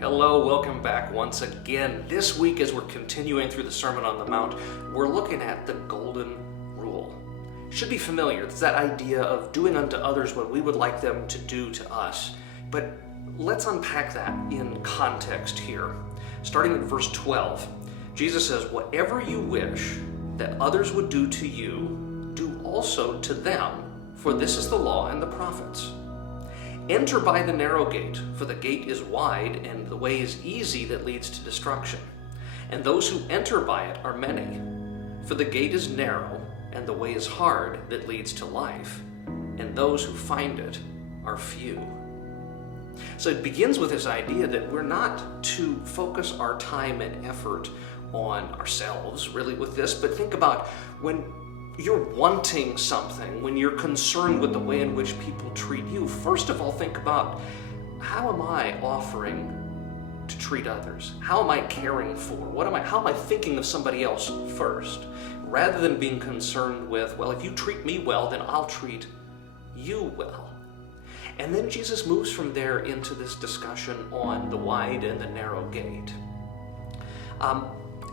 Hello, welcome back once again. This week, as we're continuing through the Sermon on the Mount, we're looking at the Golden Rule. Should be familiar. It's that idea of doing unto others what we would like them to do to us. But let's unpack that in context here. Starting at verse 12, Jesus says, "Whatever you wish that others would do to you, do also to them, for this is the law and the prophets. Enter by the narrow gate, for the gate is wide and the way is easy that leads to destruction. And those who enter by it are many. For the gate is narrow and the way is hard that leads to life, and those who find it are few." So it begins with this idea that we're not to focus our time and effort on ourselves, really, with this, but think about when you're wanting something, when you're concerned with the way in which people treat you, first of all, think about, how am I offering to treat others? How am I caring for? How am I thinking of somebody else first? Rather than being concerned with, well, if you treat me well, then I'll treat you well. And then Jesus moves from there into this discussion on the wide and the narrow gate.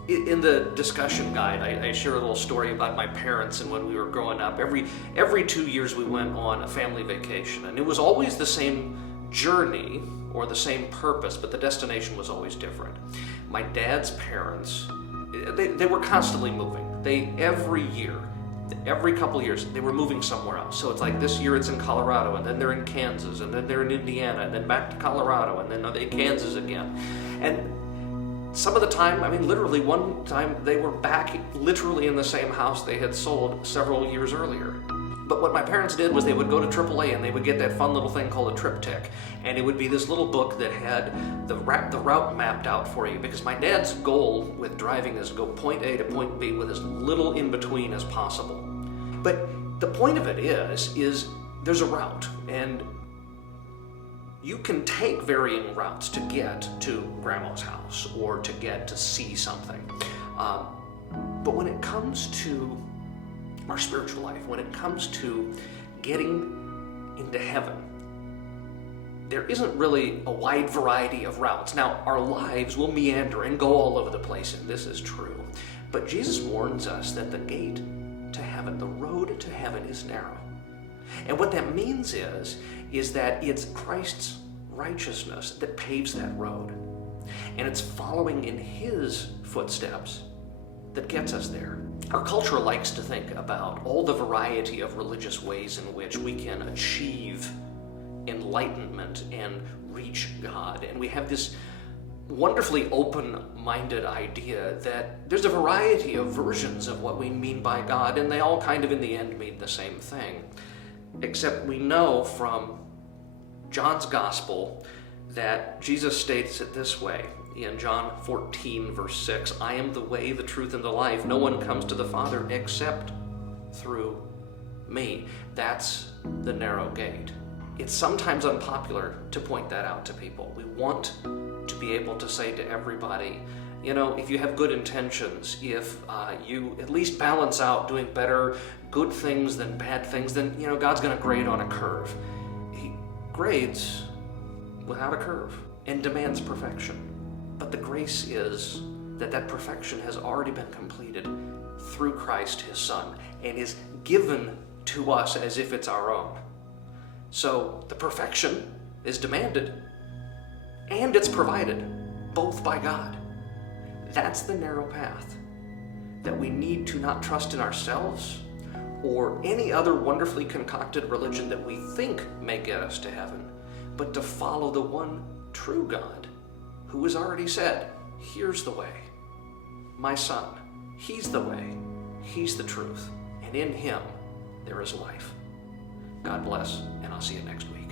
In the discussion guide, I share a little story about my parents and when we were growing up. Every 2 years we went on a family vacation, and it was always the same journey or the same purpose, but the destination was always different. My dad's parents, they were constantly moving. Every couple of years, they were moving somewhere else. So it's like this year it's in Colorado, and then they're in Kansas, and then they're in Indiana, and then back to Colorado, and then they're in Kansas again. And some of the time, literally one time they were back literally in the same house they had sold several years earlier. But what my parents did was they would go to AAA and they would get that fun little thing called a TripTik. And it would be this little book that had the route mapped out for you, because my dad's goal with driving is to go point A to point B with as little in between as possible. But the point of it is there's a route, and you can take varying routes to get to Grandma's house or to get to see something. But when it comes to our spiritual life, when it comes to getting into heaven, there isn't really a wide variety of routes. Now, our lives will meander and go all over the place, and this is true. But Jesus warns us that the gate to heaven, the road to heaven, is narrow. And what that means is that it's Christ's righteousness that paves that road. And it's following in His footsteps that gets us there. Our culture likes to think about all the variety of religious ways in which we can achieve enlightenment and reach God. And we have this wonderfully open-minded idea that there's a variety of versions of what we mean by God, and they all kind of in the end mean the same thing. Except we know from John's Gospel that Jesus states it this way in John 14, verse 6, "I am the way, the truth, and the life. No one comes to the Father except through me." That's the narrow gate. It's sometimes unpopular to point that out to people. We want to be able to say to everybody, if you have good intentions, if you at least balance out doing better good things than bad things, then God's going to grade on a curve. He grades without a curve and demands perfection. But the grace is that perfection has already been completed through Christ, His Son, and is given to us as if it's our own. So the perfection is demanded and it's provided, both by God. That's the narrow path that we need to not trust in ourselves or any other wonderfully concocted religion that we think may get us to heaven, but to follow the one true God who has already said, "Here's the way. My Son, He's the way, He's the truth, and in Him there is life." God bless, and I'll see you next week.